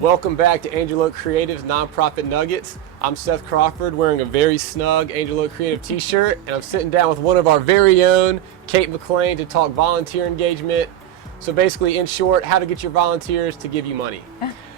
Welcome back to Angel Oak Creative's Nonprofit Nuggets. I'm Seth Crawford, wearing a very snug Angel Oak Creative t-shirt, and I'm sitting down with one of our very own, Kate McLean, to talk volunteer engagement. So basically, in short, how to get your volunteers to give you money.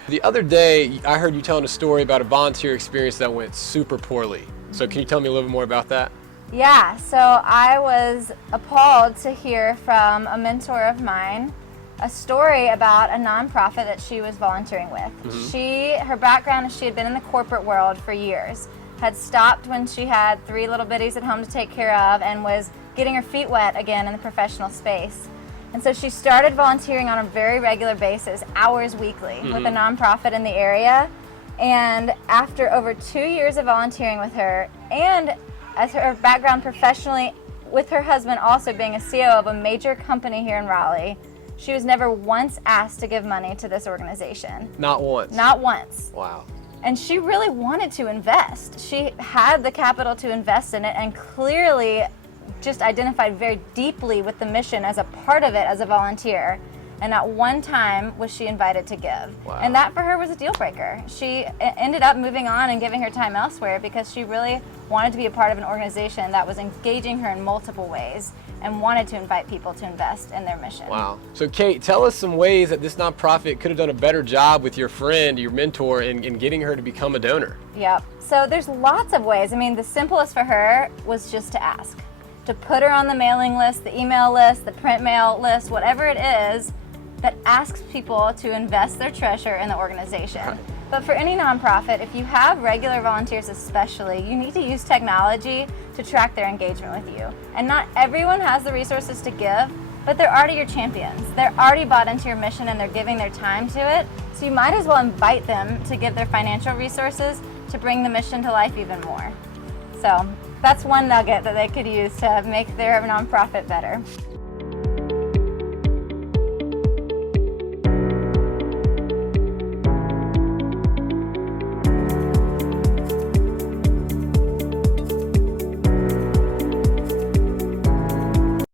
The other day, I heard you telling a story about a volunteer experience that went super poorly. So can you tell me a little bit more about that? Yeah, so I was appalled to hear from a mentor of mine a story about a nonprofit that she was volunteering with. Her background is she had been in the corporate world for years, had stopped when she had 3 little bitties at home to take care of, and was getting her feet wet again in the professional space. And so she started volunteering on a very regular basis, hours weekly, with a nonprofit in the area. And after over 2 years of volunteering with her, and as her background professionally, with her husband also being a CEO of a major company here in Raleigh, she was never once asked to give money to this organization. Not once? Not once. Wow. And she really wanted to invest. She had the capital to invest in it and clearly just identified very deeply with the mission as a part of it as a volunteer. And not one time was she invited to give. Wow. And that for her was a deal breaker. She ended up moving on and giving her time elsewhere because she really wanted to be a part of an organization that was engaging her in multiple ways and wanted to invite people to invest in their mission. Wow. So Kate, tell us some ways that this nonprofit could have done a better job with your friend, your mentor, in getting her to become a donor. Yep. So there's lots of ways. I mean, the simplest for her was just to ask. To put her on the mailing list, the email list, the print mail list, whatever it is that asks people to invest their treasure in the organization. Right. But for any nonprofit, if you have regular volunteers especially, you need to use technology to track their engagement with you. And not everyone has the resources to give, but they're already your champions. They're already bought into your mission and they're giving their time to it. So you might as well invite them to give their financial resources to bring the mission to life even more. So that's one nugget that they could use to make their nonprofit better.